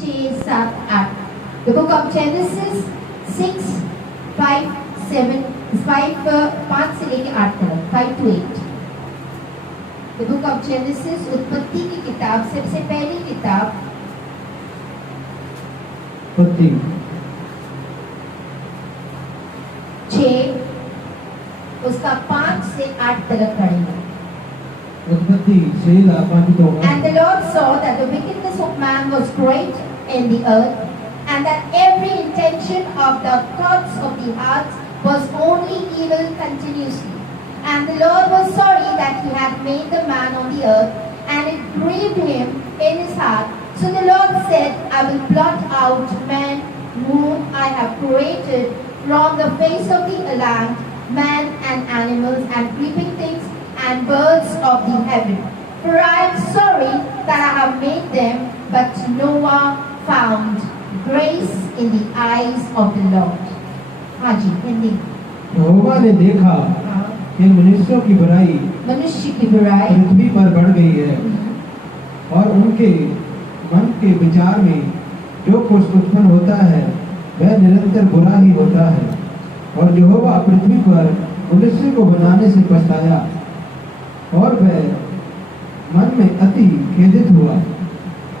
6, 7, 8. The book of Genesis 6, 5, 7, 5 से लेके 8 तक, 5 to 8. The book of Genesis, उत्पत्ति की किताब, सबसे पहली किताब उत्पत्ति 6 उसका 5 से 8 तक पढ़ेंगे. उत्पत्ति 6:5. And the Lord saw that the wickedness of man was great in the earth, and that every intention of the thoughts of the heart was only evil continuously. And the Lord was sorry that he had made the man on the earth, and it grieved him in his heart. So the Lord said, I will blot out man whom I have created from the face of the land, man and animals and creeping things and birds of the heaven. For I am sorry that I have made them, but Noah found grace in the eyes of the Lord. हाँ जी, हिंदी. यहोवा ने देखा कि मनुष्यों की बुराई मनुष्य की बुराई पृथ्वी पर बढ़ गई है और उनके मन के विचार में जो कुछ उत्पन्न होता है वह निरंतर बुरा ही होता है. और यहोवा पृथ्वी पर मनुष्य को बनाने से पछताया और वह मन में अति खेदित हुआ.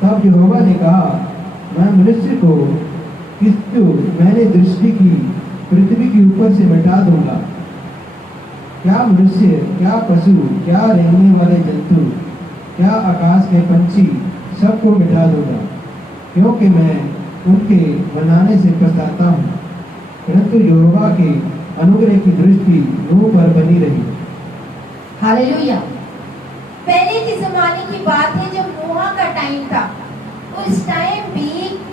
तब यहोवा ने कहा, मैं मनुष्य को किंतु मैंने दृष्टि की पृथ्वी के ऊपर से मिटा दूंगा. क्या मनुष्य, क्या पशु, क्या रेंगने वाले जंतु, क्या आकाश के पंछी, सबको मिटा दूंगा, क्योंकि मैं उनके बनाने से पछताता हूँ. परंतु यहोवा के अनुग्रह की दृष्टि नूह पर बनी रही. हालेलुया. पहले के जमाने की बात है जब नूह का टाइम था. उस टाइम भी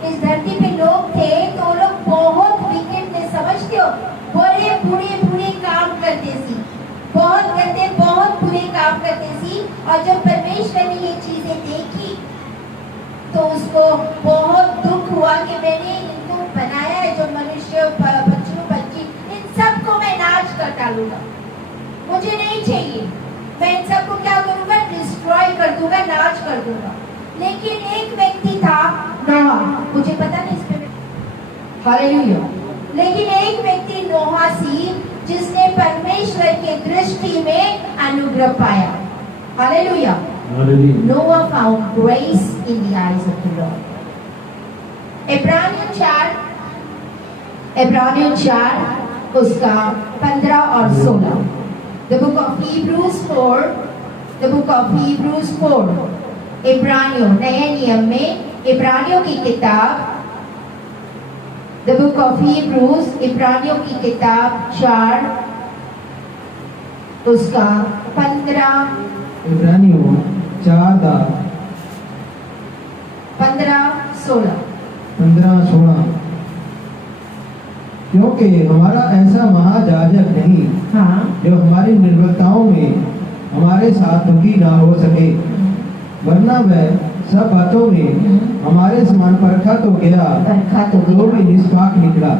इस धरती पे लोग थे तो लोग बहुत विकेट ने समझते हो, बड़े बुरे काम करते सी, बहुत बुरे काम करते सी. और जब परमेश्वर ने ये चीजें देखी तो उसको बहुत दुख हुआ कि मैंने इनको बनाया है, जो मनुष्य, बच्चों, बच्ची, इन सबको मैं नाश कर डालूंगा. मुझे नहीं चाहिए, मैं इन सबको क्या करूंगा, डिस्ट्रॉय कर दूंगा, नाश कर दूंगा. लेकिन एक व्यक्ति था नोहा, मुझे पता नहीं इस पे. हालेलुया. लेकिन एक व्यक्ति नोहा सी जिसने परमेश्वर के दृष्टि में अनुग्रह पाया. Hallelujah. Noah found grace in the eyes of the Lord. इब्रानियों 4 उसका 15 और 16. The book of Hebrews 4. इब्रानियों, नए नियम में इब्रानियों की किताब, The book of Hebrews, इब्रानियों की किताब 4 उसका 15. इब्रानियों 4 15-16. क्योंकि हमारा ऐसा महायाजक नहीं जो हमारी निर्बलताओं में हमारे साथ दुखी ना हो सके, वरना वह सब बातों में हमारे समान परखा तो गया तो भी निष्पाक निकला.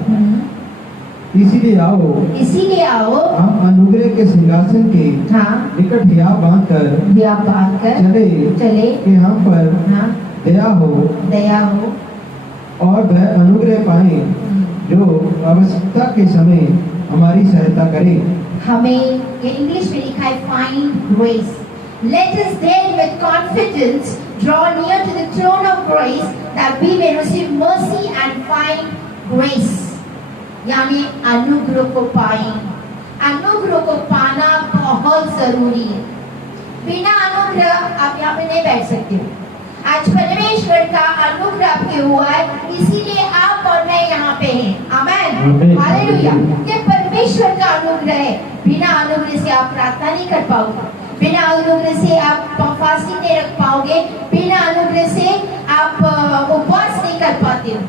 इसीलिए आओ हम अनुग्रह के सिंहासन के निकट हिया बांध कर चले कि हम पर दया हो और वह अनुग्रह पाए जो आवश्यकता के समय हमारी सहायता करे. हमें ये इंग्लिश में लिखा है find grace. Let us then with confidence draw near to the throne of grace that we may receive mercy and find grace. यानी अनुग्रह को पाएं. अनुग्रह को पाना बहुत जरूरी है. बिना अनुग्रह आप यहाँ पे नहीं बैठ सकते हो. आज परमेश्वर का अनुग्रह आपके हुआ है, इसीलिए आप और मैं यहाँ पे हैं. आमेन. हालेलुया. ये परमेश्वर का अनुग्रह है. बिना अनुग्रह से आप प्रार्थना नहीं कर पाओगे, बिना अनुग्रह से आप फास्टिंग नहीं रख पाओगे, बिना अनुग्रह से आप उपवास नहीं कर पाते हो,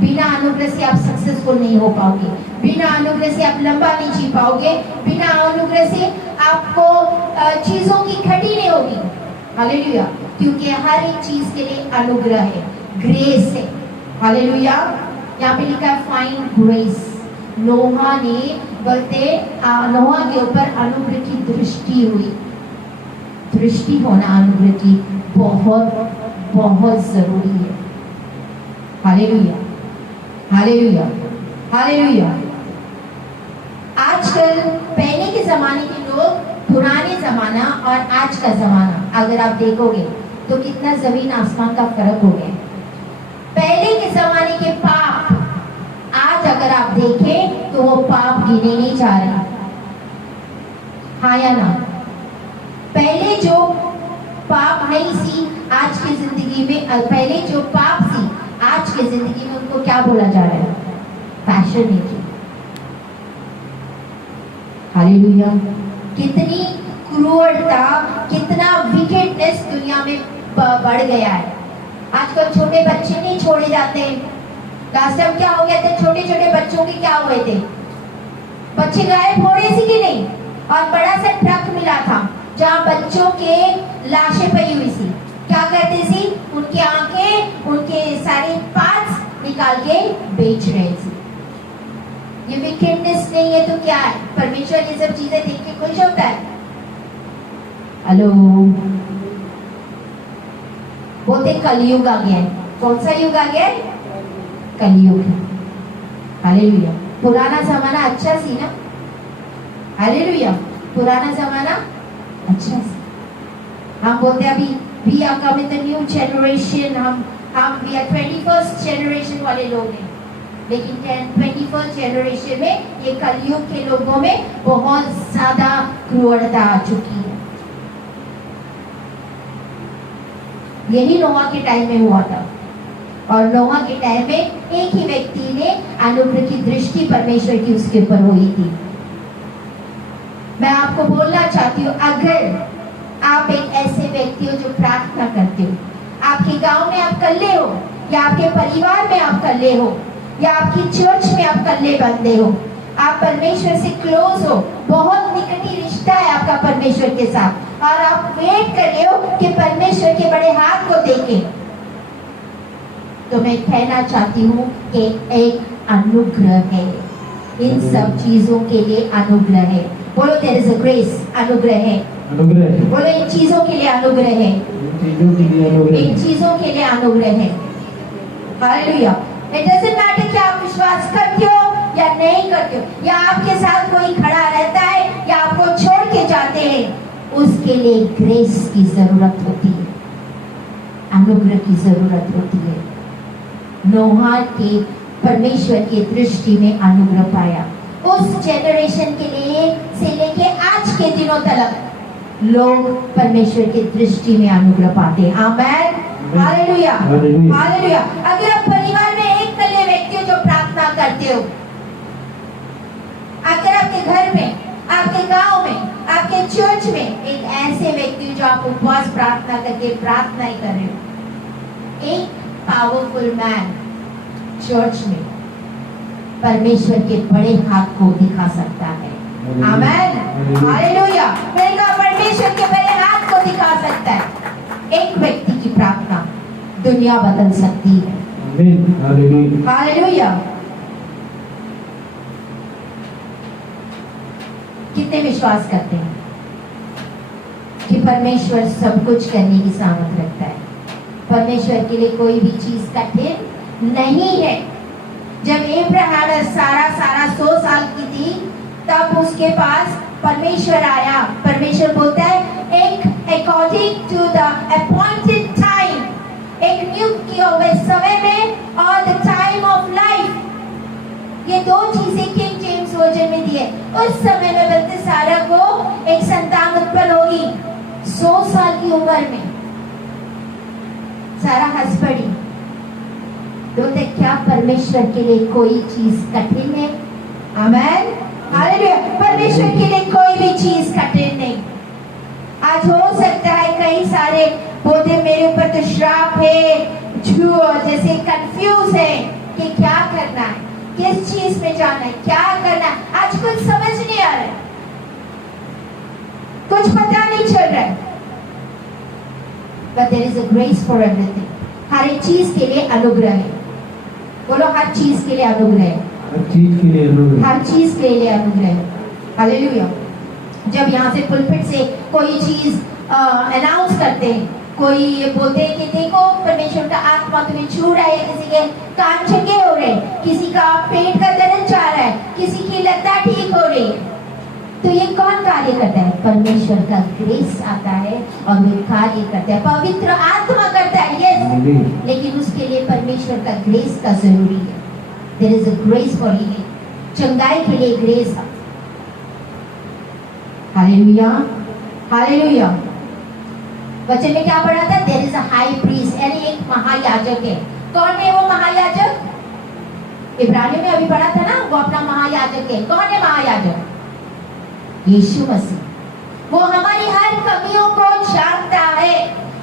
बिना अनुग्रह से आप सक्सेसफुल नहीं हो पाओगे, बिना अनुग्रह से आप लंबा नहीं जी पाओगे, बिना अनुग्रह से आपको चीजों की घटी नहीं होगी. हालेलुया. क्योंकि हर एक चीज के लिए अनुग्रह है, ग्रेस है. हालेलुया. यहाँ पे लिखा है फाइंड ग्रेस. नोहा के ऊपर अनुग्रह की दृष्टि हुई. दृष्टि होना अनुग्रह की बहुत जरूरी है. Hallelujah, hallelujah, hallelujah. आजकल पहले के जमाने के लोग, पुराने जमाना और आज का जमाना अगर आप देखोगे तो कितना जमीन आसमान का फर्क हो गया। पहले के जमाने के पाप आज अगर आप देखें तो वो पाप गिने नहीं जा रहे, हाँ या ना? पहले जो पाप नहीं सी आज की जिंदगी में, पहले जो पाप सी आज की जिंदगी में उनको क्या बोला जा रहा है? फैशन है। हालेलुया। कितनी क्रूरता, कितना विकेटनेस दुनिया में बढ़ गया है। आजकल छोटे बच्चे नहीं छोड़े जाते हैं। लास्ट टाइम क्या हो गया था? छोटे छोटे बच्चों के क्या हुए थे? बच्चे गायब हो रहे थे कि नहीं? और बड़ा सा ट्रक मिला था जहाँ बच्चों के लाशें पड़ी हुई थी। क्या करते थे? उनकी आंखें, उनके सारे पार्ट्स निकाल के बेच रहे थे। ये विकेटनेस नहीं है तो क्या है? परमेश्वर ये सब चीजें देख के खुश होता है? हेलो, बोलते कलयुग आ गया है। कौन सा युग आ गया है? कलयुग। हालेलुया। पुराना जमाना अच्छा सी ना? हालेलुया। पुराना जमाना अच्छा सी। हम बोलते हैं अभी we are coming the new generation, हम we are 21st generation वाले लोग हैं, लेकिन 21st जनरेशन में ये कलयुग के लोगों में बहुत ज्यादा क्रूरता आ चुकी है। यही नोआ के टाइम में हुआ था, और नोआ के टाइम में एक ही व्यक्ति ने अनुग्रह की दृष्टि परमेश्वर की उसके ऊपर हुई थी। मैं आपको बोलना चाहती हूँ, अगर आप एक ऐसे व्यक्ति हो जो प्रार्थना करते हो, आपके गांव में आप कल्ले हो, या आपके परिवार में आप कल्ले हो, या आपकी चर्च में आप कल्ले बंदे हो, आप परमेश्वर से क्लोज हो, बहुत निकटी रिश्ता है आपका परमेश्वर के साथ, और आप वेट कर रहे हो कि परमेश्वर के बड़े हाथ को देखें, तो मैं कहना चाहती हूँ कि एक अनुग्रह है, इन सब चीजों के लिए अनुग्रह है। बोलो देयर इज अ ग्रेस, अनुग्रह है। बोलो इन चीजों के लिए अनुग्रह है, इन चीजों के लिए अनुग्रह है। हालेलुया। इट डजंट मैटर कि आप विश्वास करते हो या नहीं करते हो, या आपके साथ कोई खड़ा रहता है या आपको छोड़ के जाते हैं, उसके लिए ग्रेस की जरूरत होती है, अनुग्रह की जरूरत होती है। नोहा के परमेश्वर की दृष्टि में अनुग्रह पाया। उस जनरेशन के लिए से लेके आज के दिनों तक लोग परमेश्वर की दृष्टि में अनुग्रह पाते हैं। आमेन, हालेलुया, हालेलुया। अगर आप परिवार में एक कल्ले व्यक्ति हो जो प्रार्थना करते हो, अगर आपके घर में, आपके गांव में, आपके चर्च में एक ऐसे व्यक्ति जो आप उपवास प्रार्थना करके प्रार्थना ही कर रहे हो, एक पावरफुल मैन चर्च में परमेश्वर के बड़े हाथ को दिखा सकता है। Amen, hallelujah. परमेश्वर के बड़े हाथ को दिखा सकता है। एक व्यक्ति की प्रार्थना दुनिया बदल सकती है। हालेलुया। कितने विश्वास करते हैं कि परमेश्वर सब कुछ करने की सामर्थ रखता है? परमेश्वर के लिए कोई भी चीज कठिन नहीं है। जब अब्राहम ने सारा 100 साल की थी, तब उसके पास परमेश्वर आया। परमेश्वर बोलता है एक according to the appointed time, एक नियुक्त किए हुए समय में, और द टाइम ऑफ लाइफ। ये दो चीजें किंग जेम्स वर्जन में दिए। उस समय में बल्कि सारा को एक संतान उत्पन्न होगी। 100 साल की उम्र में सारा हंस पड़ी। बोलते क्या परमेश्वर के लिए कोई चीज कठिन है? Amen, hallelujah. परमेश्वर के लिए कोई भी चीज कठिन नहीं। आज हो सकता है कई सारे बोलते मेरे ऊपर तो श्राप है, जैसे कंफ्यूज है कि क्या करना है, किस चीज में जाना है, क्या करना है। आज कुछ समझ नहीं आ रहा है, कुछ पता नहीं चल रहा है। But there is a grace for everything. हर एक चीज के लिए अनुग्रह है। बोलो हर चीज के लिए अनुग्रह है, हर चीज के लिए अनुग्रह, हर चीज के लिए अनुग्रह है। हालेलुया। जब यहाँ से पुलपिट से कोई चीज अनाउंस करते हैं कोई ये बोलते हैं कि देखो परमेश्वर का आत्मा तुम्हें छू रहा है, किसी के कान चंगे हो रहे, किसी का पेट का दर्द जा रहा है, किसी की लता ठीक हो रही है। तो ये कौन कार्य करता है? परमेश्वर का ग्रेस आता है और वो कार्य करता है, पवित्र आत्मा करता है। यस, लेकिन उसके लिए परमेश्वर का ग्रेस का जरूरी है। There is a grace for healing, चंगाई के लिए ग्रेस है। Hallelujah, hallelujah. वचन में क्या पढ़ा था? There is a high priest, यानी एक महायाजक है। कौन है वो महायाजक? इब्रानियों में अभी पढ़ा था ना, वो अपना महायाजक है। कौन है महायाजक? यीशु मसीह। वो हमारी हर कमियों को जानता है,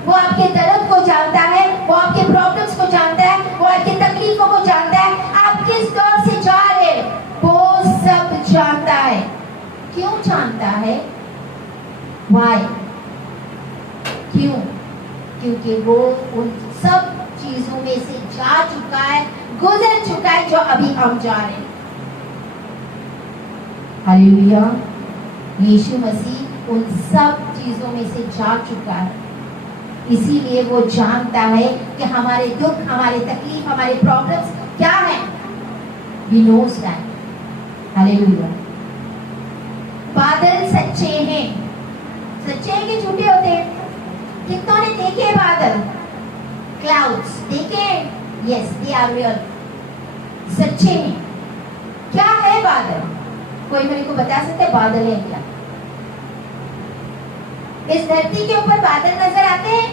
वो आपके दर्द को जानता है, वो आपके प्रॉब्लम्स को जानता है, वो आपकी तकलीफों को जानता है, आप किस दौर से जा रहे हैं वो सब जानता है। क्यों जानता है? Why? क्यों? क्योंकि वो उन सब चीजों में से जा चुका है, गुजर चुका है जो अभी हम जा रहे हैं। हालेलुया। यीशु मसीह उन सब चीजों में से जा चुका है, इसीलिए वो जानता है कि हमारे दुख, हमारे तकलीफ, हमारे प्रॉब्लम्स क्या है। He knows that. हालेलुया। बादल सच्चे हैं। सच्चे हैं कि झूठे होते हैं? कितनों ने देखे बादल? क्लाउड्स देखे? यस, दे आर रियल, सच्चे हैं। क्या है बादल? कोई मेरे को बता सकते हैं बादल है क्या? इस धरती के ऊपर बादल नजर आते हैं?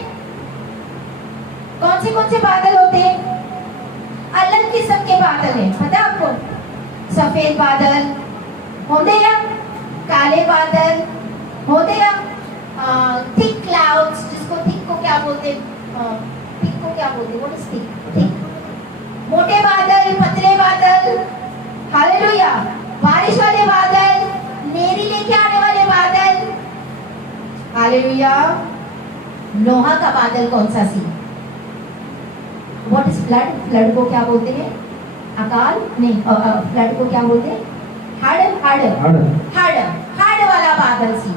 कौन से बादल होते हैं? अलग किस्म के बादल हैं, पता है आपको? सफेद बादल होते हैं, काले बादल होते हैं, थिक क्लाउड्स, जिसको थिक को क्या बोलते हैं? थिक को क्या बोलते हैं? What is thick? थिक। मोटे बादल, पतले बादल, हालेलुया। बारिश वाले बादल, नेरी लेके आने वाले बादल, हालेलुया। नोहा का बादल कौन सा सी? What is flood? फ्लड को क्या बोलते हैं? अकाल नहीं, फ्लड को क्या बोलते हैं? हड़ वाला बादल सी।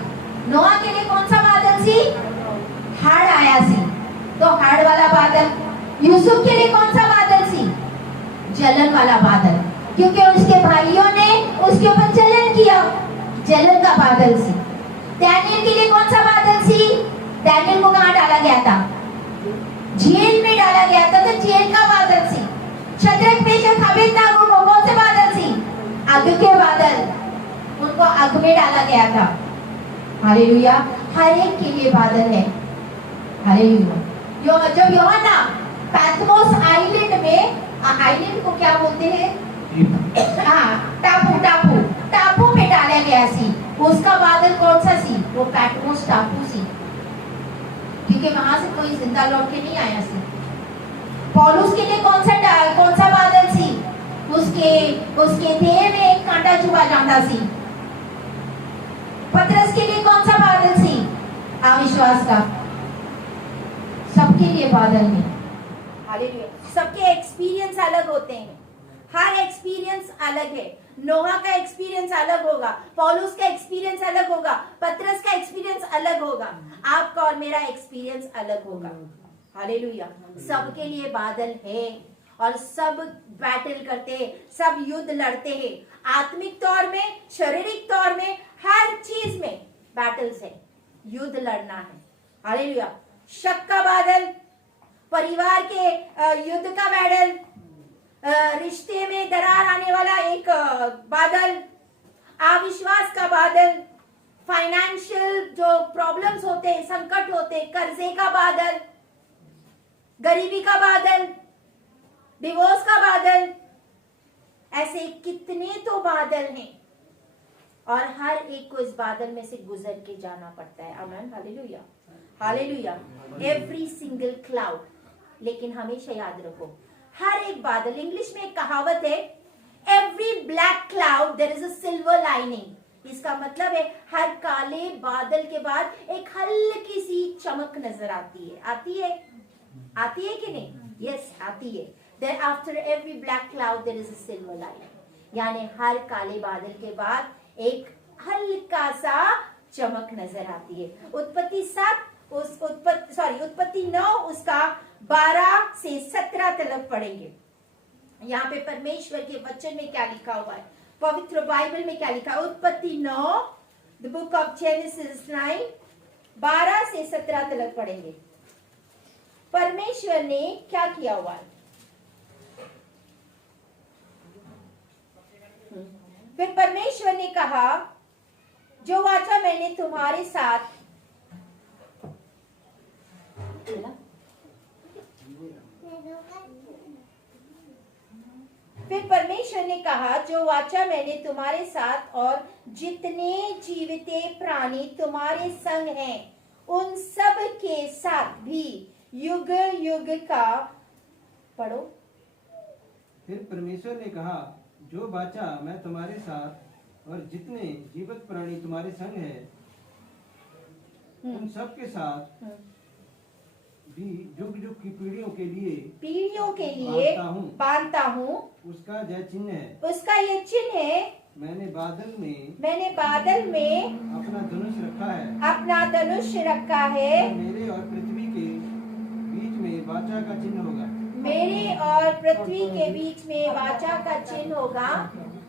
नोहा के लिए कौन सा बादल सी? हड़ आया सी, तो हड़ वाला बादल। यूसुफ के लिए कौन सा बादल सी? जलन वाला बादल, क्योंकि उसके भाइयों ने उसके ऊपर जलन किया, जलन का बादल सी। डैनियल के लिए कौन सा बादल सी? डैनियल को कहां डाला गया था? जेल में डाला गया था, तो जेल का बादल सी। शद्रक, मेशक, अबेदनगो को कौन से बादल सी? आग के बादल, उनको आग में डाला गया था। हालेलुया। हर एक के लिए बादल है। हालेलुया। जब यूहन्ना पैथमोस आइलैंड में, आइलैंड को क्या बोलते हैं? टापू में डाला गया सी, उसका बादल कौन सा सी? वो पैटमोस टापू सी, क्योंकि वहां से कोई जिंदा लौट के नहीं आया सी। पौलुस के लिए कौन सा बादल सी? उसके देह में एक कांटा चुभा जाता सी। पतरस के लिए कौन सा बादल सी? अविश्वास का। सबके लिए बादल है। हालेलुया। सबके एक्सपीरियंस अलग होते हैं, हर एक्सपीरियंस अलग है। नोहा का एक्सपीरियंस अलग होगा, पौलुस का एक्सपीरियंस अलग होगा, पतरस का एक्सपीरियंस अलग होगा, आपका और मेरा एक्सपीरियंस अलग होगा। हालेलुया। सबके लिए बादल है और सब बैटल करते हैं, सब युद्ध लड़ते हैं। आत्मिक तौर में, शारीरिक तौर में, हर चीज में बैटल्स है, युद्ध लड़ना है। हालेलुया। शक का बादल, परिवार के युद्ध का बैटल, रिश्ते में दरार आने वाला एक बादल, अविश्वास का बादल, फाइनेंशियल जो प्रॉब्लम्स होते हैं, संकट होते हैं, कर्जे का बादल, गरीबी का बादल, डिवोर्स का बादल, ऐसे कितने तो बादल हैं और हर एक को इस बादल में से गुजर के जाना पड़ता है। आमीन। Hallelujah, hallelujah. Every single cloud, लेकिन हमेशा याद रखो हर एक बादल, इंग्लिश में एक कहावत है, every black cloud there is a silver lining. इसका मतलब है हर काले बादल के बाद एक हल्की सी चमक नजर आती है। आती है, आती है कि नहीं? यस, आती है। There after every black cloud there is a silver lining, यानी हर काले बादल के बाद एक हल्का सा चमक नजर आती है। उत्पत्ति 7 उस उत्पत्ति 9 उसका 12 से 17 तक पढ़ेंगे। यहाँ पे परमेश्वर के वचन में क्या लिखा हुआ है, पवित्र बाइबल में क्या लिखा है। उत्पत्ति 9, द बुक ऑफ जेनेसिस 9, 12 से 17 तक पढ़ेंगे। परमेश्वर ने क्या किया हुआ है। फिर परमेश्वर ने कहा, जो वाचा मैंने तुम्हारे साथ फिर परमेश्वर ने कहा, जो वाचा मैंने तुम्हारे साथ और जितने जीविते प्राणी तुम्हारे संग हैं उन सब के साथ भी युग युग का पढ़ो। फिर परमेश्वर ने कहा, जो वाचा मैं तुम्हारे साथ और जितने जीवित प्राणी तुम्हारे संग है उन सब के साथ भी युग युग की पीढ़ियों के लिए बांधता हूँ। उसका यह चिन्ह है, उसका ये चिन्ह है, मैंने बादल में अपना धनुष रखा है और मेरे और पृथ्वी के बीच में वाचा का चिन्ह होगा। मेरे और पृथ्वी के बीच में वाचा का चिन्ह होगा।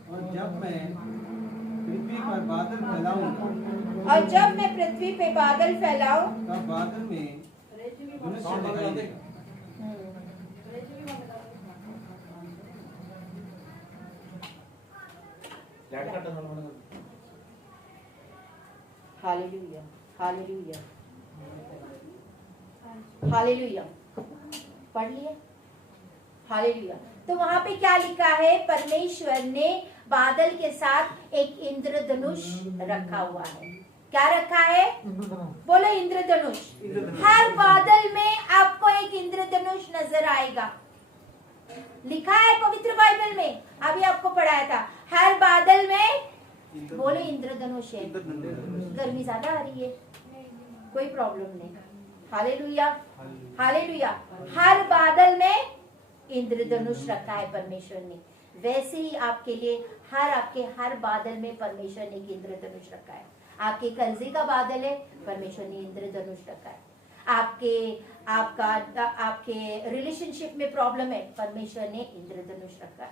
और जब मैं पृथ्वी पर बादल फैलाऊं तब बादल में धनुष दिखाई देगा। Hallelujah, hallelujah, hallelujah. पढ़ लिए हालेलुया। तो वहां पे क्या लिखा है, परमेश्वर ने बादल के साथ एक इंद्रधनुष रखा हुआ है। क्या रखा है, बोलो इंद्रधनुष। हर बादल में आपको एक इंद्रधनुष नजर आएगा, लिखा है पवित्र बाइबल में, अभी आपको पढ़ाया था। हर बादल में बोलो इंद्रधनुष है। गर्मी ज्यादा आ रही है, कोई प्रॉब्लम नहीं। Hallelujah, hallelujah. हर बादल में इंद्रधनुष रखा है परमेश्वर ने। वैसे ही आपके लिए आपके हर बादल में परमेश्वर ने एक इंद्रधनुष रखा है। आपके कर्जे का बादल है, परमेश्वर ने इंद्रधनुष रखा है। आपके रिलेशनशिप में प्रॉब्लम है, परमेश्वर ने इंद्रधनुष रखा है।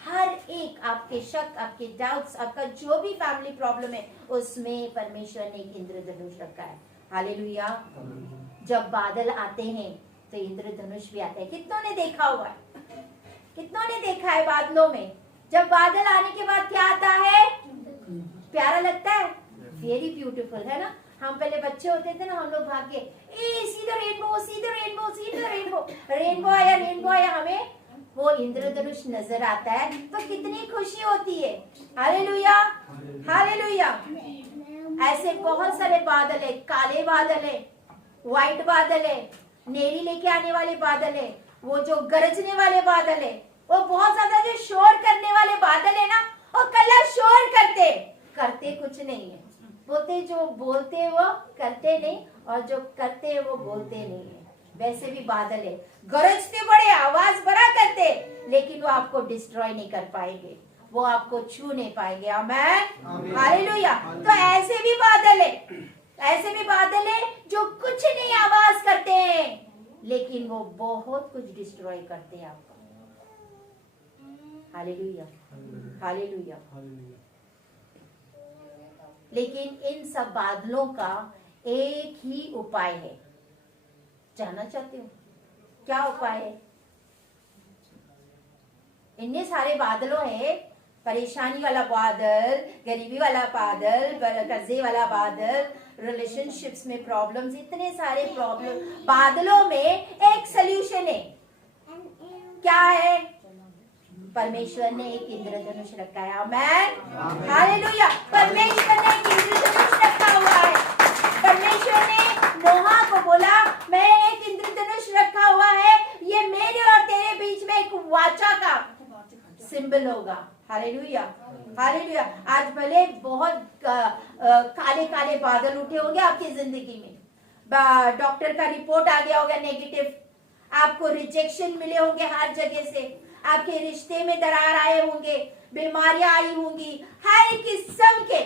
हर एक आपके शक, आपके डाउट्स, आपका जो भी फैमिली प्रॉब्लम है उसमें परमेश्वर ने एक इंद्रधनुष रखा है। हालेलुया। जब बादल आते हैं तो इंद्रधनुष भी आता है। कितनों ने देखा हुआ है, कितनों ने देखा है बादलों में जब बादल आने के बाद क्या आता है, प्यारा लगता है, वेरी ब्यूटीफुल है ना। हम पहले बच्चे होते थे ना, हम लोग भाग के see the rainbow, see the rainbow, see the rainbow, rainbow आया, हमें वो इंद्रधनुष नजर आता है तो कितनी खुशी होती है। Hallelujah, hallelujah. ऐसे बहुत सारे बादल है, काले बादल है, व्हाइट बादल है, नेरी लेके आने वाले बादल है, वो जो गरजने वाले बादल है, वो बहुत ज्यादा जो शोर करने वाले बादल है ना, वो कल्ला शोर करते कुछ नहीं है। जो बोलते वो करते नहीं, और जो करते हैं वो बोलते नहीं है। वैसे भी बादल है, गरजते बड़े, आवाज बड़ा करते, लेकिन वो आपको डिस्ट्रॉय नहीं कर पाएंगे, वो आपको छू नहीं पाएंगे। आमेन, हालेलुया। तो ऐसे भी बादल है जो कुछ नहीं आवाज करते हैं, लेकिन वो बहुत कुछ डिस्ट्रॉय करते हैं आपको। Hallelujah, hallelujah. लेकिन इन सब बादलों का एक ही उपाय है। जानना चाहते हो क्या उपाय है? इतने सारे बादलों है, परेशानी वाला बादल, गरीबी वाला बादल, कर्जे वाला बादल, रिलेशनशिप्स में प्रॉब्लम्स, इतने सारे प्रॉब्लम बादलों में एक सल्यूशन है। क्या है? परमेश्वर ने एक इंद्रधनुष रखा है। Amen, hallelujah. परमेश्वर ने एक इंद्रधनुष रखा हुआ है। परमेश्वर ने नोहा को बोला, मैं एक इंद्रधनुष रखा हुआ है, ये मेरे और तेरे बीच में एक वाचा का सिंबल होगा। Hallelujah, hallelujah. आज भले बहुत काले काले बादल उठे होंगे आपकी जिंदगी में, डॉक्टर का रिपोर्ट आ गया होगा नेगेटिव, आपको रिजेक्शन मिले होंगे हर जगह से, आपके रिश्ते में दरार आए होंगे, बीमारियां आई होंगी, हर किस्म के,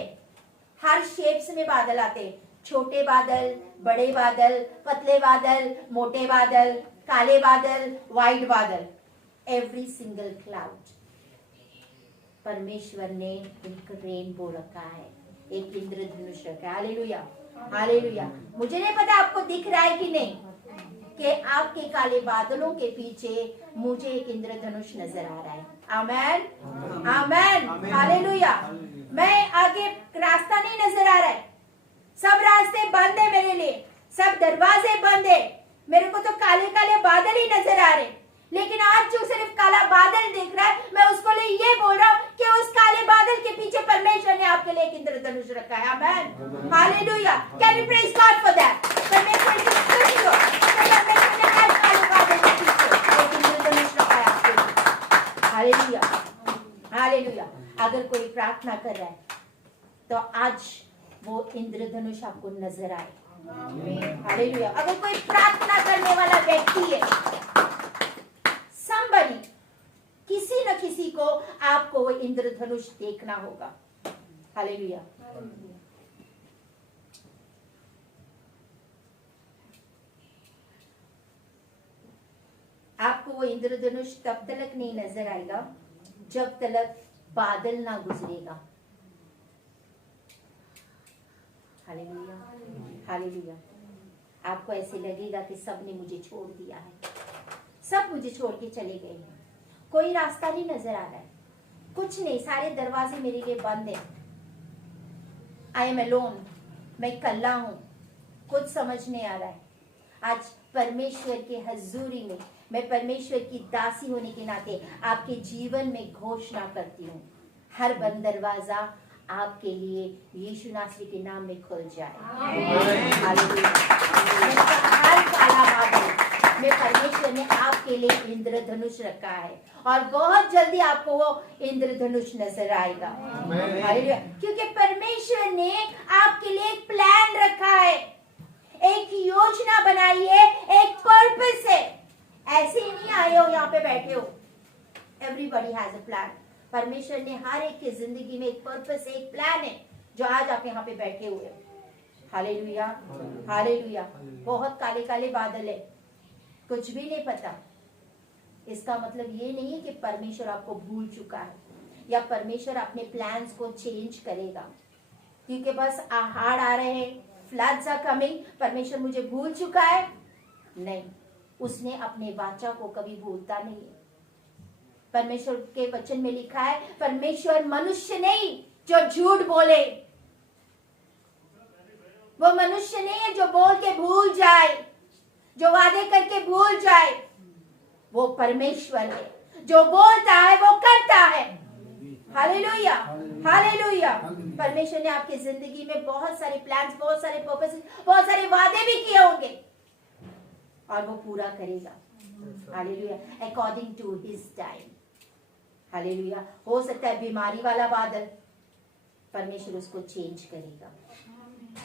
हर शेप्स में बादल आते, छोटे बादल, बड़े बादल, पतले बादल, मोटे बादल, काले बादल, व्हाइट बादल, एवरी सिंगल क्लाउड परमेश्वर ने एक रेनबो रखा है, एक इंद्रधनुष रखा है। Hallelujah, hallelujah. मुझे नहीं पता आपको दिख रहा है कि नहीं, कि आपके काले बादलों के पीछे मुझे एक इंद्रधनुष नजर आ रहा है। आमेन, आमेन, हालेलुया। मैं आगे रास्ता नहीं नजर आ रहा है, सब रास्ते बंद है मेरे लिए, सब दरवाजे बंद है, मेरे को तो काले काले बादल ही नजर आ रहे। लेकिन आज जो सिर्फ काला बादल देख रहा है, मैं उसको लिए ये बोल रहा हूँ कि उस काले बादल के पीछे परमेश्वर ने आपके लिए एक इंद्रधनुष रखा है। Amen, hallelujah. Can you praise God for that? परमेश्वर की स्तुति हो। परमेश्वर ने आज काले बादल के पीछे एक इंद्रधनुष रखा है आपके लिए। Hallelujah, hallelujah. अगर कोई प्रार्थना कर रहा है तो आज वो इंद्रधनुष आपको नजर आए। हालेलुया। अगर कोई प्रार्थना करने वाला व्यक्ति है, somebody, किसी न किसी को आपको वो इंद्रधनुष देखना होगा। हालेलुया। आपको वो इंद्रधनुष तब तक नहीं नजर आएगा जब तक बादल ना गुजरेगा। Hallelujah, hallelujah. आपको ऐसे लगेगा कि सब ने मुझे छोड़ दिया है, सब मुझे छोड़ के चले गए हैं, कोई रास्ता नहीं नजर आ रहा है, कुछ नहीं, सारे दरवाजे मेरे लिए बंद है। आई एम अलोन, मैं अकेला हूं, कुछ समझ नहीं आ रहा है। आज परमेश्वर के हजूरी में मैं परमेश्वर की दासी होने के नाते आपके जीवन में घोषणा करती हूँ, हर बंद दरवाजा आपके लिए यीशु नासरी के नाम में खुल जाए। हालेलुया। हर काला बादल में परमेश्वर ने आपके लिए इंद्रधनुष रखा है और बहुत जल्दी आपको वो इंद्रधनुष नजर आएगा। हालेलुया। क्योंकि परमेश्वर ने आपके लिए एक प्लान रखा है, एक योजना बनाई है, एक पर्पस है। ऐसे ही नहीं आए हो, यहाँ पे बैठे हो। Everybody has a plan. परमेश्वर ने हर एक की जिंदगी में एक पर्पस, एक प्लान है, जो आज आप यहाँ पे बैठे हुए हो। Hallelujah, hallelujah. बहुत काले काले बादल है, कुछ भी नहीं पता। इसका मतलब ये नहीं है कि परमेश्वर आपको भूल चुका है या परमेश्वर अपने प्लान्स को चेंज करेगा, क्योंकि बस हाड़ आ रहे हैं, फ्लड्स आर कमिंग, परमेश्वर मुझे भूल चुका है। नहीं, उसने अपने वाचा को कभी भूलता नहीं है। परमेश्वर के वचन में लिखा है, परमेश्वर मनुष्य नहीं जो झूठ बोले, वो मनुष्य नहीं है जो बोल के भूल जाए, जो वादे करके भूल जाए। वो परमेश्वर है जो बोलता है वो करता है। Hallelujah, hallelujah. परमेश्वर ने आपकी जिंदगी में बहुत सारे प्लान्स, बहुत सारे पर्पस, बहुत सारे वादे भी किए होंगे और वो पूरा करेगा। Hallelujah, according to his time. Hallelujah. हो सकता है बीमारी वाला बादल, परमेश्वर उसको चेंज करेगा।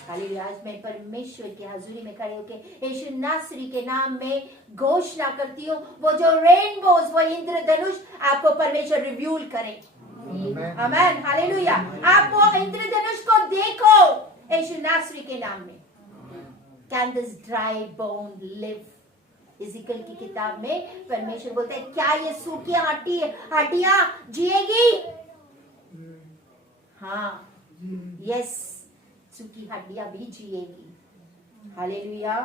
हालेलुया। आज मैं परमेश्वर की हजूरी में खड़े होकर यीशु नासरी के नाम में घोषणा करती हूँ, वो जो रेनबोज, वो इंद्रधनुष आपको परमेश्वर रिव्यूल करे। आमीन, हालेलुया। आप वो इंद्रधनुष को देखो यीशु नासरी के नाम में। Can this dry bone live? Is equal की किताब में परमेश्वर बोलते हैं, क्या ये सूखी हड्डियां जिएगी? हाँ, यस, सूखी हड्डियां भी जिएगी। Hallelujah,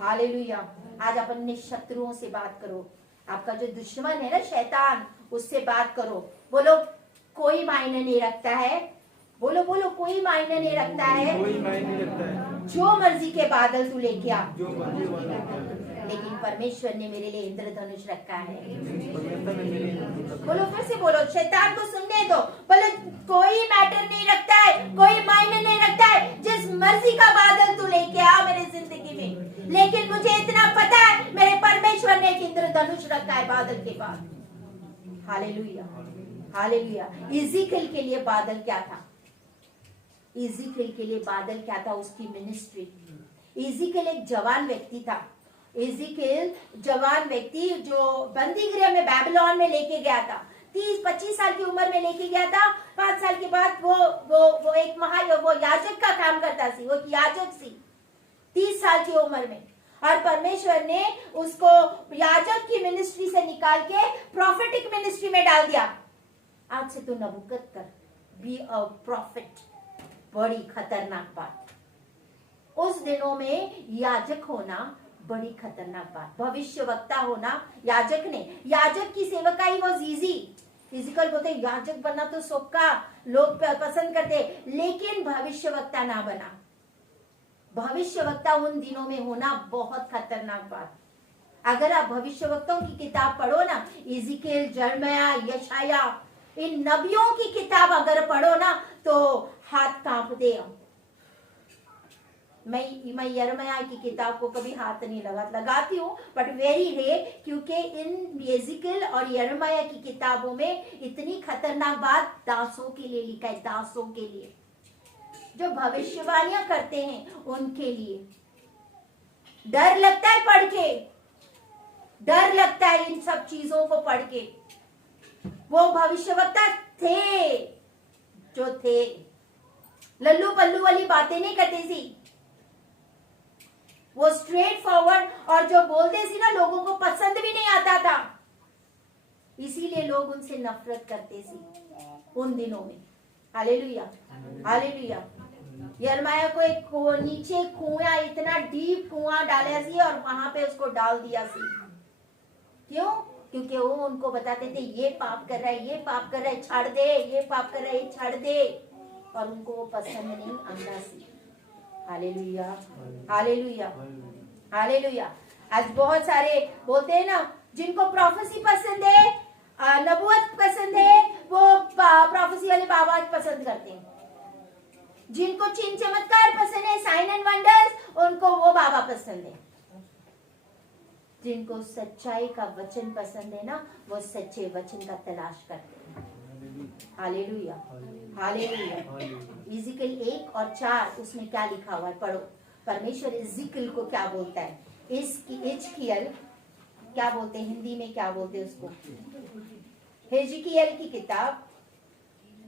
hallelujah. आज अपने शत्रुओं से बात करो, आपका जो दुश्मन है ना शैतान, उससे बात करो। बोलो कोई मायने नहीं रखता है, बोलो बोलो कोई मायने नहीं रखता है, कोई मायने नहीं रखता है, जो मर्जी के बादल तू लेके आ, लेकिन परमेश्वर ने मेरे लिए इंद्रधनुष रखा है। बोलो, फिर से बोलो, शैतान को सुनने दो। बोलो कोई मैटर नहीं रखता है, कोई मायने नहीं रखता है, जिस मर्जी का बादल तू लेके आ मेरी जिंदगी में, लेकिन मुझे इतना पता है मेरे परमेश्वर ने एक इंद्रधनुष रखा है बादल के बाद। Hallelujah, hallelujah. इज़िकल के लिए बादल क्या था? इज़िकल के लिए बादल क्या था? उसकी मिनिस्ट्री। इज़िकल एक जवान व्यक्ति था। इज़िकल जवान व्यक्ति जो बंदी गृह में, बेबीलोन में लेके गया था, 30-25 साल की उम्र में लेके गया था। 5 साल के बाद वो एक वो याजक का काम करता थी, वो याजक थी 30 साल की उम्र में। और परमेश्वर ने उसको याजक की मिनिस्ट्री से निकाल के प्रॉफिटिक मिनिस्ट्री में डाल दिया। आज से तू नबूकत कर, बी अ प्रॉफिट। बड़ी खतरनाक बात। उस दिनों में याजक होना बड़ी खतरनाक बात। भविष्यवक्ता होना, याजक की सेवकाई वॉज इजी। फिजिकल बोलते याजक बनना तो सबका लोग पसंद करते, लेकिन भविष्यवक्ता ना बना। भविष्यवक्ता उन दिनों में होना बहुत खतरनाक बात। अगर आप भविष्यवक्ताओं की किताब पढ़ो ना, इज़िकेल, यिर्मयाह, यशायाह, इन नबियों की किताब अगर पढ़ो ना तो हाथ कांपते। मैं यिर्मयाह की किताब को कभी हाथ नहीं लगाती हूँ, बट वेरी रेयर, क्योंकि इन इज़िकेल और यिर्मयाह की किताबों में इतनी खतरनाक बात दासों के लिए लिखा है, दासों के लिए, जो भविष्यवाणियां करते हैं उनके लिए। डर लगता है पढ़ के, डर लगता है इन सब चीजों को पढ़ के। वो भविष्यवक्ता थे जो थे, लल्लू पल्लू वाली बातें नहीं करते थे, वो स्ट्रेट फॉरवर्ड, और जो बोलते थे ना लोगों को पसंद भी नहीं आता था, इसीलिए लोग उनसे नफरत करते थे उन दिनों में। Hallelujah, hallelujah. यिर्मयाह को एक नीचे कुआं, इतना डीप कुआं डाला सी और वहां पे उसको डाल दिया सी। क्यों? क्योंकि वो उनको बताते थे ये पाप कर रहा है, ये पाप कर रहा है, छाड़ दे, ये पाप कर रहा है, ये छाड़ दे, और उनको वो पसंद नहीं आंदा सी। Hallelujah, hallelujah, hallelujah. आज बहुत सारे बोलते हैं ना, जिनको प्रोफेसी पसंद है, नबूवत पसंद है, वो प्रोफेसी वाले बाबा पसंद करते हैं। जिनको चिन्ह चमत्कार पसंद है, साइन एंड वंडर्स, उनको वो बाबा पसंद है। जिनको सच्चाई का वचन पसंद है ना, वो सच्चे वचन का तलाश करते हैं। Hallelujah, hallelujah. इज़िकेल 1 और 4 उसमें क्या लिखा हुआ है, पढ़ो। परमेश्वर इज़िकेल को क्या बोलता है, हिजकियल क्या बोलते हैं, हिंदी में क्या बोलते हैं उसको, हिजकियल की किताब,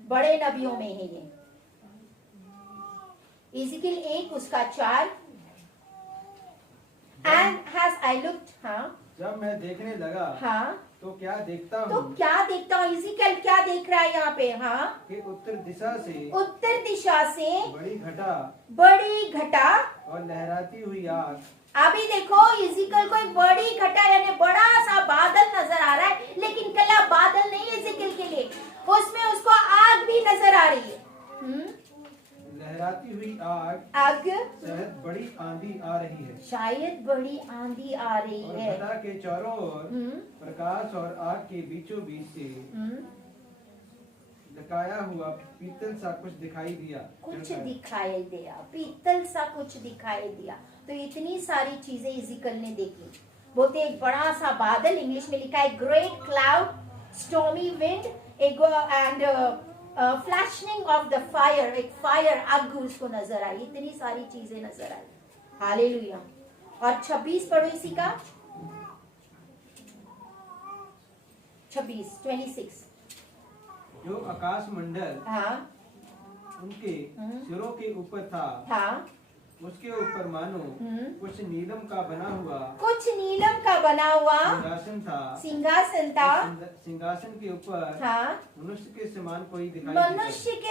बड़े नबियों में है ये। इज़िकेल 1 उसका 4। And has I looked, हाँ, जब मैं देखने लगा, हाँ, तो क्या देखता हूँ, तो क्या देखता हूँ, इज़िकेल क्या देख रहा है यहाँ पे, हाँ, कि उत्तर दिशा से बड़ी घटा और लहराती हुई आग। अभी देखो इज़िकेल को एक बड़ी घटा यानी बड़ा सा बादल नजर आ रहा है, लेकिन कला बादल नहीं है इज़िकेल के लिए, उसमें उसको आग भी नजर आ रही है। लहराती हुई आग, शायद बड़ी आंधी आ रही है, शायद बड़ी आंधी आ रही और है। घटा के चारों ओर प्रकाश और आग के बीचों बीच से लकाया हुआ पीतल सा कुछ दिखाई दिया, पीतल सा कुछ दिखाई दिया। तो इतनी सारी चीजें इज़िकेल ने देखी। बोलते एक बड़ा सा बादल, इंग्लिश में लिखा है great cloud, stormy wind, and flashing of the fire, एक फायर, आग उसको नजर आई, इतनी सारी चीजें नजर आई। हालेलुया। और 26 पढ़ो इसी का, 26 जो आकाश मंडल, हाँ, उनके सिरों के ऊपर था, उसके ऊपर मानो कुछ नीलम का बना हुआ सिंहासन था, सिंहासन के ऊपर मनुष्य के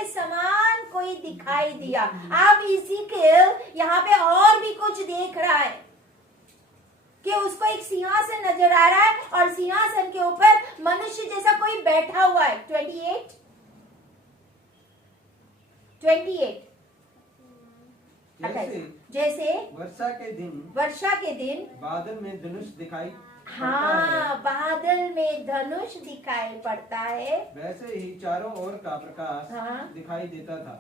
समान कोई दिखाई दिया। अब इज़िकेल यहाँ पे और भी कुछ देख रहा है कि उसको एक सिंहासन नजर आ रहा है और सिंहासन के ऊपर मनुष्य जैसा कोई बैठा हुआ है। 28 जैसे वर्षा के दिन बादल में धनुष दिखाई पड़ता है, वैसे ही चारों ओर का प्रकाश दिखाई देता था।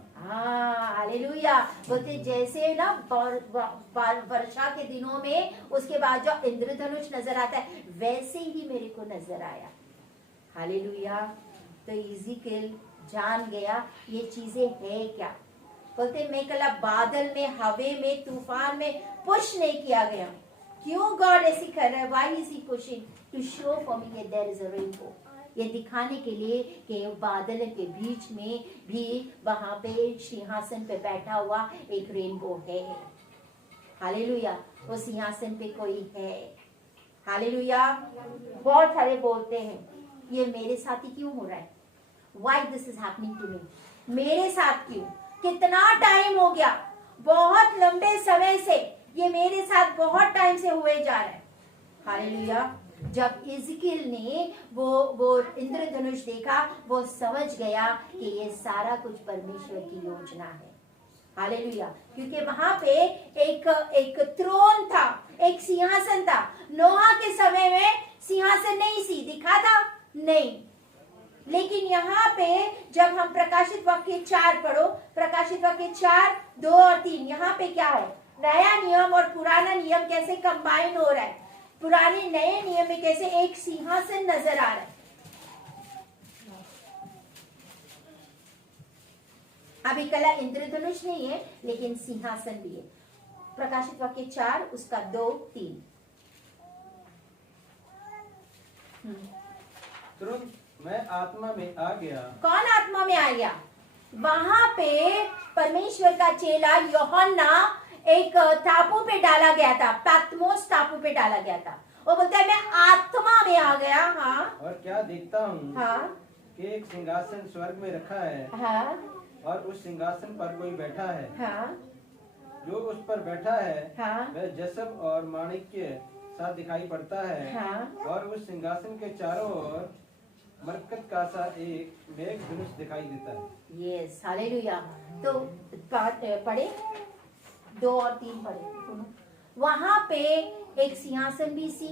हालेलुया। बोलते जैसे ना वर्षा के दिनों में उसके बाद जो इंद्रधनुष नजर आता है, वैसे ही मेरे को नजर आया। हालेलुया। तो इज़िकेल जान गया ये चीजें है क्या। बोलते मैं कल बादल में, हवे में, तूफान में पुश नहीं किया गया। क्यों गॉड ऐसी कर रहा है? Why is he pushing? To show for me that there is a rainbow. ये दिखाने के लिए कि बादल के बीच में भी वहां पे सिंहासन पे बैठा हुआ एक रेनबो है। हालेलुया, वो सिंहासन पे कोई है। हालेलुया। बहुत सारे बोलते हैं ये मेरे साथ ही क्यों हो रहा है, Why this is happening to me? मेरे साथ क्यों, कितना टाइम हो गया, बहुत लंबे समय से ये मेरे साथ बहुत टाइम से हुए जा रहा है। हालेलुया। जब इज़कियल ने वो इंद्रधनुष देखा, वो समझ गया कि ये सारा कुछ परमेश्वर की योजना है। हालेलुया। क्योंकि वहां पे एक थ्रोन था, एक सिंहासन था। नोहा के समय में सिंहासन नहीं सी दिखा था, नहीं। लेकिन यहाँ पे जब हम प्रकाशित वाक्य 4 पढ़ो, प्रकाशित वाक्य 4, 2 और 3, यहाँ पे क्या है, नया नियम और पुराना नियम कैसे कंबाइन हो रहा है, पुराने नए नियम में कैसे एक सिंहासन नजर आ रहा है। अभी कला इंद्रधनुष नहीं है लेकिन सिंहासन भी है। प्रकाशित वाक्य 4 उसका 2, 3। तुरंत मैं आत्मा में आ गया। कौन आत्मा में आ गया? वहां पे परमेश्वर का चेला यूहन्ना एक टापू पे डाला गया था, पैतमोस टापू पे डाला गया था। वो बोलता है मैं आत्मा में आ गया। हाँ, और क्या देखता हूँ, हाँ, कि एक सिंहासन स्वर्ग में रखा है, हाँ, और उस सिंहासन पर कोई बैठा है। हाँ, जो उस पर बैठा है, हाँ, वह जसब और माणिक्य सा दिखाई पड़ता है। हाँ। और उस सिंहासन के चारों ओर मरकत का सा एक मेघ धनुष दिखाई देता है। Yes, hallelujah. तो पढ़े 2 और 3 पढ़े। वहां पे एक सिंहासन भी सी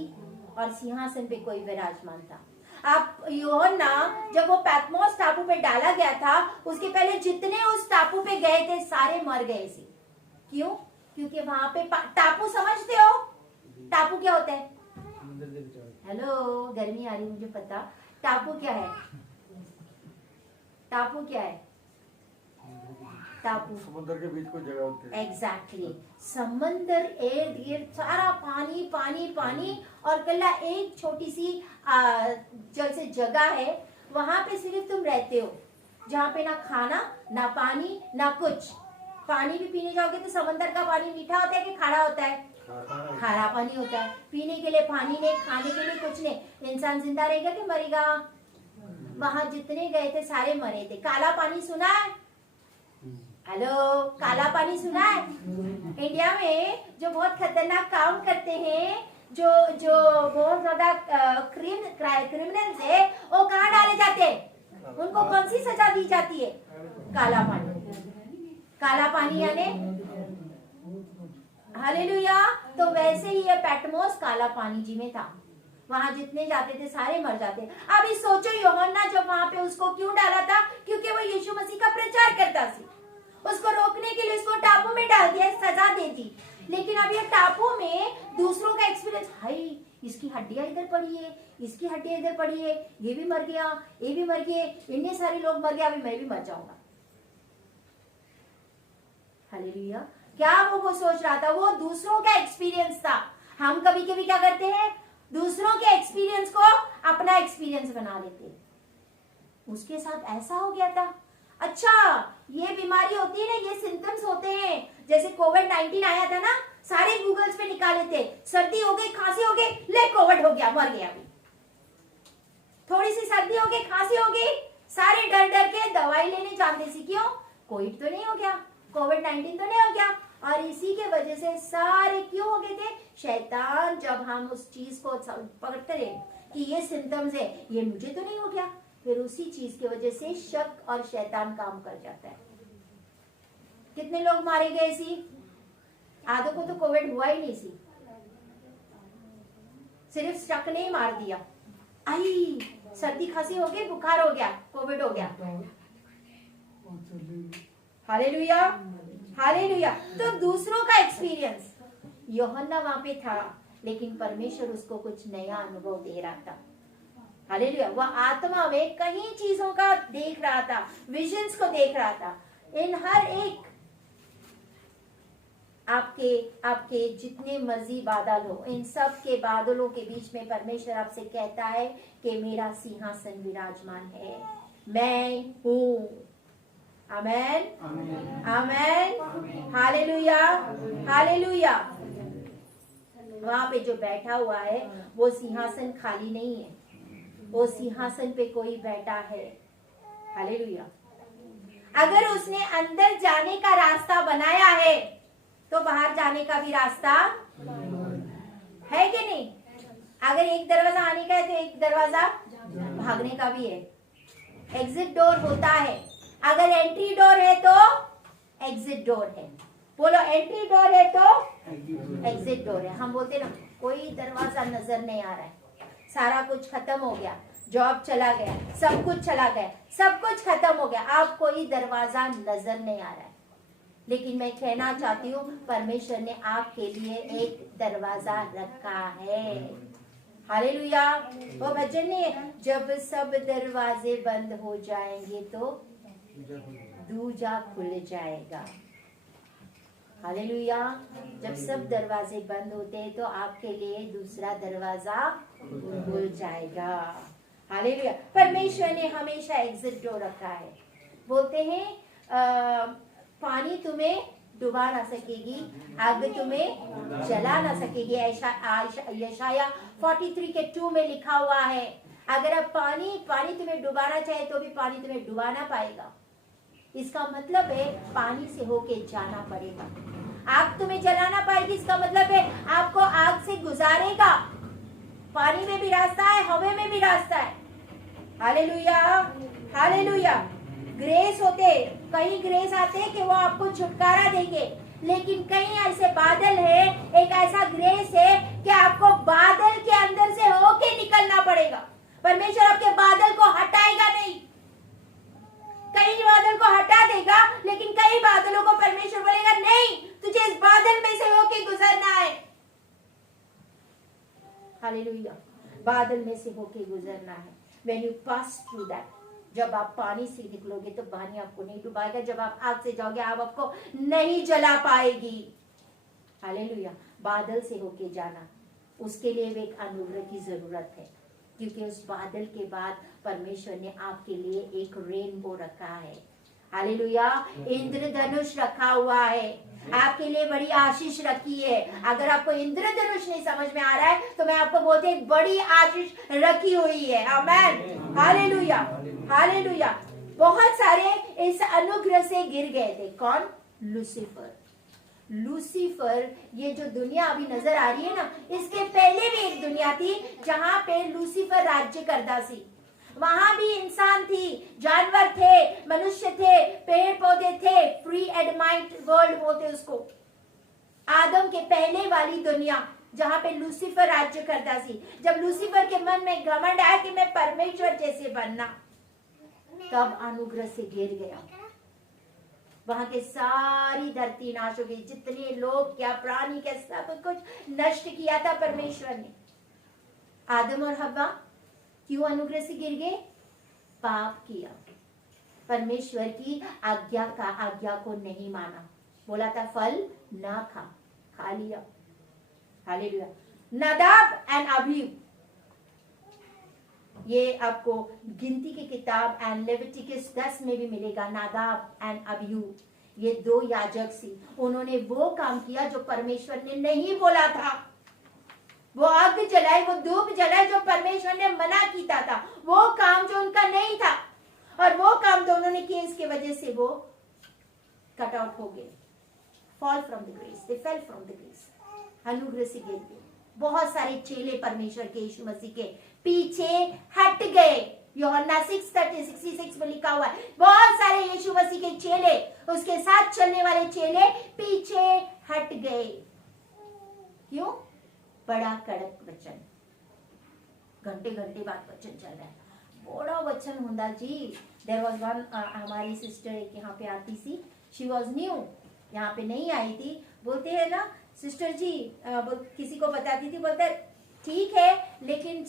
और सिंहासन पे कोई विराजमान था। आप यूहन्ना जब वो पैतमोस टापू पे डाला गया था, उसके पहले जितने उस टापू पे गए थे सारे मर गए थे। क्यों? क्योंकि वहां पे टापू समझते हो, टापू क्या होता है? हेलो, गर्मी आ रही मुझे पता। टापू क्या है? टापू क्या है? टापू समुद्र के बीच कोई जगह होती है। एग्जैक्टली, समंदर इर्द गिर्द सारा पानी पानी पानी, और कल्ला एक छोटी सी जैसे जगह है, वहां पे सिर्फ तुम रहते हो, जहाँ पे ना खाना ना पानी ना कुछ। पानी भी पीने जाओगे तो समंदर का पानी मीठा होता है कि खारा होता है? खारा पानी होता है। पीने के लिए पानी नहीं, खाने के लिए कुछ नहीं। इंसान जिंदा रहेगा कि मरेगा? वहां जितने गए थे सारे मरे थे। काला पानी सुना है? हेलो, काला पानी सुना है? इंडिया में जो बहुत खतरनाक काम करते हैं, जो बहुत ज्यादा क्रिमिनल्स है, वो कहाँ डाले जाते हैं? उनको कौन सी सजा दी जाती है? काला पानी। काला पानी यानी हालेलुया। तो वैसे ही ये पैटमोस काला पानी जी में था। वहां जितने जाते थे सारे मर जाते। अभी सोचो यूहन्ना जब वहां पे उसको क्यों डाला था? क्योंकि वो यीशु मसीह का प्रचार करता था। उसको रोकने के लिए उसको टापू में डाल दिया, सजा दे दी। लेकिन अब ये टापू में दूसरों का एक्सपीरियंस, हाय इसकी हड्डियां इधर पड़ी है, इसकी हड्डियां इधर पड़ी है, ये भी मर गया, ये भी मर गए, इतने सारे लोग मर गए, अभी मैं भी मर जाऊंगा। हालेलुया। क्या वो सोच रहा था? वो दूसरों का एक्सपीरियंस था। हम कभी कभी क्या करते हैं? दूसरों के एक्सपीरियंस को अपना एक्सपीरियंस बना लेते हैं। उसके साथ ऐसा हो गया था। अच्छा, ये बीमारी होती है ना, ये सिम्टम्स होते हैं। जैसे कोविड-19 आया था ना, सारे गूगल्स पे निकाले थे, सर्दी हो गई, खांसी हो गई, ले कोविड हो गया, मर गया। अभी थोड़ी सी सर्दी हो गई, खांसी हो गई, सारे डर डर के दवाई लेने जाते थे। क्यों? कोविड तो नहीं हो गया, कोविड-19 तो नहीं हो गया। और इसी के वजह से सारे क्यों हो गए थे? शैतान जब हम उस चीज को पकड़ते रहे कि ये सिम्टम्स है, ये मुझे तो नहीं हो गया, फिर उसी चीज की वजह से शक और शैतान काम कर जाता है। कितने लोग मारे गए सी? आधों को तो कोविड हुआ ही नहीं सी, सिर्फ शक ने ही मार दिया। आई सर्दी खांसी हो गई, बुखार हो गया, कोविड हो गया। Hallelujah, hallelujah. तो दूसरों का एक्सपीरियंस, यूहन्ना वहां पे था, लेकिन परमेश्वर उसको कुछ नया अनुभव दे रहा था। हालेलुया। वह आत्मा में कई चीजों का देख रहा था, विजन्स को देख रहा था। इन हर एक आपके आपके जितने मर्जी बादल हो, इन सब के बादलों के बीच में परमेश्वर आपसे कहता है कि मेरा सिंहासन विराजमान है, मैं हूँ। आमेन, आमेन, हालेलुया, हालेलुया। वहां पे जो बैठा हुआ है वो सिंहासन खाली नहीं है, वो सिंहासन पे कोई बैठा है। हालेलुया। अगर उसने अंदर जाने का रास्ता बनाया है तो बाहर जाने का भी रास्ता है कि नहीं? अगर एक दरवाजा आने का है तो एक दरवाजा भागने का भी है। एग्जिट डोर होता है। अगर एंट्री डोर है तो एग्जिट डोर है। बोलो, एंट्री डोर है तो एग्जिट डोर है। हम बोलते ना कोई दरवाजा नजर नहीं आ रहा है, सारा कुछ खत्म हो गया, जॉब चला गया, सब कुछ चला गया, सब कुछ खत्म हो गया, अब कोई दरवाजा नजर नहीं आ रहा है। लेकिन मैं कहना चाहती हूँ परमेश्वर ने आपके लिए एक दरवाजा रखा है। हालेलुया। वो वचन नहीं है, जब सब दरवाजे बंद हो जाएंगे तो दूजा खुल जाएगा। हालेलुया। जब सब दरवाजे बंद होते हैं तो आपके लिए दूसरा दरवाजा खुल जाएगा। हालेलुया। परमेश्वर ने हमेशा एग्जिट डोर रखा है। बोलते हैं पानी तुम्हें डुबा ना सकेगी, आग तुम्हें जला ना सकेगी। यशाया 43 के 2 में लिखा हुआ है, अगर अब पानी तुम्हें डुबाना चाहे तो भी पानी तुम्हें डुबा ना पाएगा। इसका मतलब है पानी से होके जाना पड़ेगा। आग तुम्हें जलाना पाएगी, इसका मतलब है आपको आग से गुजारेगा। पानी में भी रास्ता है, हवा में भी रास्ता है। Hallelujah, hallelujah. ग्रेस होते, कई ग्रेस आते कि वो आपको छुटकारा देंगे, लेकिन कई ऐसे बादल है, एक ऐसा ग्रेस है कि आपको बादल के अंदर से होके निकलना पड़ेगा। परमेश्वर आपके बादल को हटाएगा नहीं। कई बादल को हटा देगा, लेकिन कई बादलों को परमेश्वर बोलेगा नहीं, तुझे इस बादल में से होके गुजरना है। हालेलुया। बादल में से होके गुजरना है। When you pass through that, जब आप पानी से निकलोगे तो पानी आपको नहीं डुबाएगा। जब आप आग से जाओगे आग आपको नहीं जला पाएगी। हालेलुया। बादल से होके जाना, उसके लिए एक अनुग्रह की जरूरत है, क्योंकि उस बादल के बाद परमेश्वर ने आपके लिए एक रेनबो रखा है। हालेलुया। इंद्रधनुष रखा हुआ है, आपके लिए बड़ी आशीष रखी है। अगर आपको इंद्रधनुष नहीं समझ में आ रहा है तो मैं आपको बोलती हूँ बड़ी आशीष रखी हुई है। Amen, hallelujah, hallelujah. बहुत सारे इस अनुग्रह से गिर गए थे। कौन? लूसीफर। लूसीफर, ये जो दुनिया अभी नजर आ रही है ना, इसके पहले भी एक दुनिया थी जहां पे लूसीफर राज्य करता थी। वहां भी इंसान थी, जानवर थे, मनुष्य थे, पेड़ पौधे थे। प्री एडमाइट वर्ल्ड बोलते उसको। आदम के पहले वाली दुनिया जहां पे लूसीफर राज्य करता थी। जब लूसीफर के मन में घमंड आया कि मैं परमेश्वर जैसे बनना, तब अनुग्रह से गिर गया। वहां के सारी धरती नाश हो गई। जितने लोग क्या प्राणी क्या सब कुछ नष्ट किया था परमेश्वर ने। आदम और हव्वा क्यों अनुग्रह से गिर गए? पाप किया, परमेश्वर की आज्ञा को नहीं माना। बोला था फल ना खा लिया। हालेलुया। नदाब एंड अबीहू, ये आपको गिनती की किताब एंड लेविटिकस 10 में भी मिलेगा। नादाब एंड अबीहू, ये 2 याजक सी, उन्होंने वो काम किया जो परमेश्वर ने नहीं बोला था। वो आग जलाए, वो धूप जलाए जो परमेश्वर ने मना किया था। वो काम जो उनका नहीं था, और वो काम जो उन्होंने किए, इसके वजह से वो कट आउट हो गए। Fall from the grace, they fell from the grace. अनुग्रह से गिर गए। बहुत सारे चेले परमेश्वर के, यीशु मसीह के पीछे हट गए। यूहन्ना 6:66 में लिखा हुआ है, बहुत सारे यीशु मसीह के चेले, उसके साथ चलने वाले चेले पीछे हट गए। क्यों? बड़ा कड़क वचन, घंटे घंटे बाद वचन चल रहा है। बड़ा वचन होता जी। देयर वाज वन, हमारी सिस्टर एक यहाँ पे आती थी, शी वाज न्यू, यहाँ पे नहीं आई थी। बोलते हैं ना सिस्टर जी, किसी को बताती थी, बोलते ठीक है, लेकिन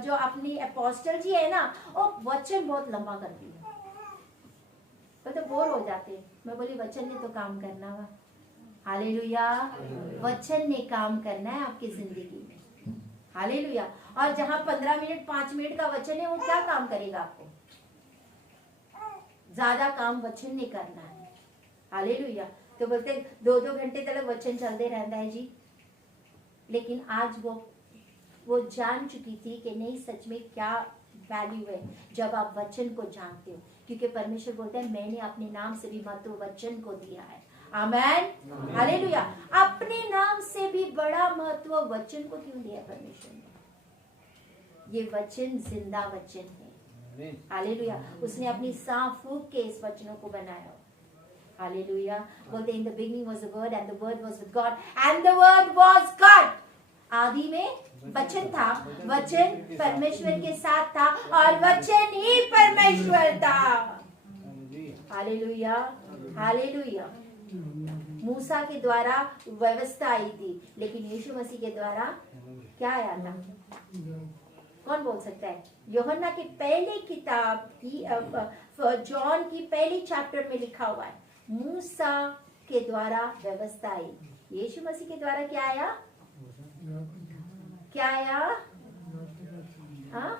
जो अपनी अपोस्टल जी है ना, वो वचन बहुत लंबा करती है, बोलते बोर हो जाते। मैं बोली वचन ने तो काम करना हुआ। हालेलुया। वचन ने काम करना है आपकी जिंदगी में। हालेलुया। और जहां 15 मिनट 5 मिनट का वचन है, वो क्या काम करेगा आपको? ज्यादा काम वचन ने करना है। हालेलुया। तो बोलते 2-2 घंटे तक वचन चलते रहता है जी। लेकिन आज वो जान चुकी थी कि नहीं, सच में क्या वैल्यू है जब आप वचन को जानते हो। क्योंकि परमेश्वर बोलता है मैंने अपने नाम से भी महत्व वचन को दिया है। Amen, hallelujah. अपने नाम से भी बड़ा महत्व वचन को क्यों दिया परमेश्वर ने? ये वचन जिंदा वचन है। हालेलुया। उसने अपनी सांस फूंक के इस वचनों को बनाया। हालेलुया। बोलते in the beginning was the word and the word was with God and the word was God. आदि में वचन था, वचन परमेश्वर के साथ था और वचन ही परमेश्वर था। Hallelujah, hallelujah. मूसा के द्वारा व्यवस्था आई थी, लेकिन यीशु मसीह के द्वारा क्या आया था? कौन बोल सकता है? यूहन्ना की पहली किताब की जॉन की पहली चैप्टर में लिखा हुआ है, मूसा के द्वारा व्यवस्था आई। यीशु मसीह के द्वारा क्या आया? क्या आया? हाँ,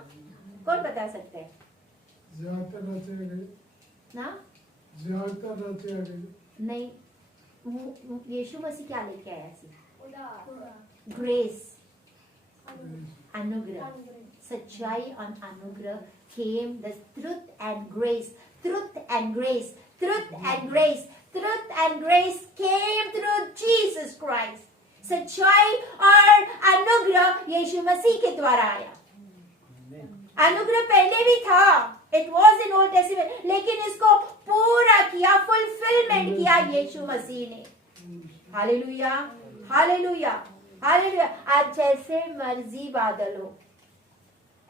कौन बता सकता है? ना, नहीं, यीशु मसीह क्या लेके आया? ग्रेस, अनुग्रह, सच्चाई और अनुग्रह। came the truth and grace, truth and grace, truth and grace, truth and grace came through Jesus Christ. सच्चाई और अनुग्रह यीशु मसीह के द्वारा आया। अनुग्रह पहले भी था, it was in old testament, लेकिन इसको पूरा किया, फुलफिलमेंट किया यीशु मसीह ने। Hallelujah, hallelujah, hallelujah. आज जैसे मर्जी बादल हो,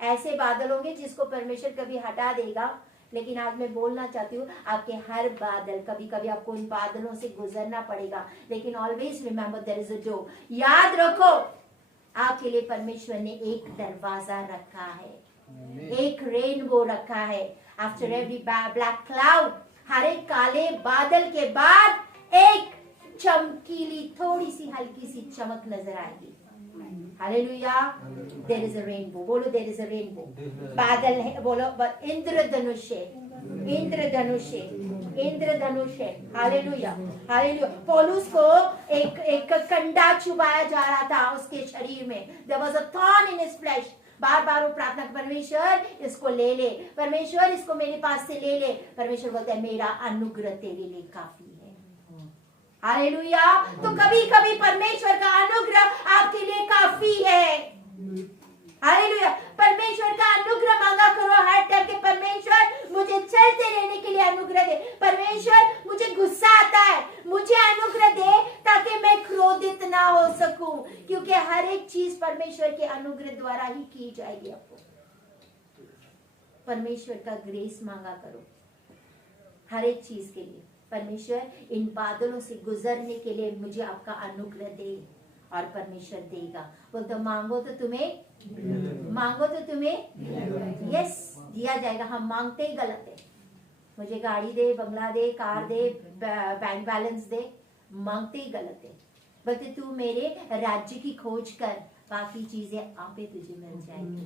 ऐसे बादल होंगे जिसको परमेश्वर कभी हटा देगा। लेकिन आज मैं बोलना चाहती हूँ, आपके हर बादल, कभी कभी आपको इन बादलों से गुजरना पड़ेगा, लेकिन always remember there is a door. याद रखो, आपके लिए परमेश्वर ने एक दरवाजा रखा है, एक रेनबो रखा है। आफ्टर एवरी ब्लैक क्लाउड, हर एक काले बादल के बाद एक चमकीली थोड़ी सी हल्की सी चमक नजर आएगी। Hallelujah. There is a rainbow. बोलो देयर इज अ रेनबो। बादल है, बोलो इंद्रधनुष है, इंद्रधनुष है, इंद्रधनुष है। Hallelujah, hallelujah. पौलुस को एक कंडा चुभाया जा रहा था उसके शरीर में। There was a thorn in his flesh. बार बार वो प्रार्थना, परमेश्वर इसको ले ले, परमेश्वर इसको मेरे पास से ले ले। परमेश्वर बोलता है मेरा अनुग्रह तेरे लिए काफी है। हालेलुया। तो कभी कभी परमेश्वर का अनुग्रह आपके लिए काफी है। हालेलुया। परमेश्वर का अनुग्रह मांगा करो हर टाइम के, परमेश्वर मुझे चलते रहने के लिए अनुग्रह दे। परमेश्वर मुझे गुस्सा आता है, मुझे अनुग्रह दे ताकि मैं क्रोधित ना हो सकूं, क्योंकि हर एक चीज परमेश्वर के अनुग्रह द्वारा ही की जाएगी। आपको परमेश्वर का ग्रेस मांगा करो हर एक चीज के लिए। परमेश्वर इन बादलों से गुजरने के लिए मुझे आपका अनुग्रह दे, और परमेश्वर देगा। बोलते मांगो तो तुम्हें, मांगो तो तुम्हें यस दिया जाएगा। हम मांगते ही गलत है। मुझे गाड़ी दे, बंगला दे, कार दे, बैंक बैलेंस दे, मांगते ही गलत है। बोलते तू मेरे राज्य की खोज कर, बाकी चीजें आपे तुझे मिल जाएंगी।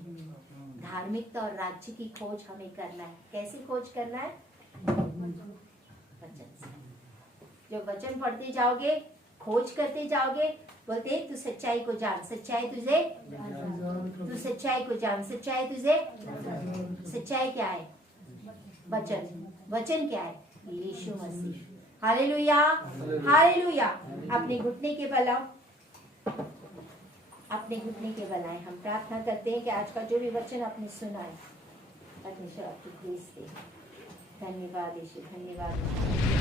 धार्मिकता और राज्य की खोज हमें करना है। कैसे खोज करना है? वचन से। जब वचन पढ़ते जाओगे, खोज करते जाओगे, बोलते तू सच्चाई को जान, सच्चाई तुझे, तू सच्चाई को जान, सच्चाई तुझे। सच्चाई क्या है? वचन। वचन क्या है? यीशु मसीह। Hallelujah, hallelujah. अपने घुटने के बल आओ, अपने घुटने के बल आए। हम प्रार्थना करते हैं कि आज का जो भी वचन आपने सुना है, परमेश्वर आपकी ग्रेस दे। धन्यवाद यीशु, धन्यवाद।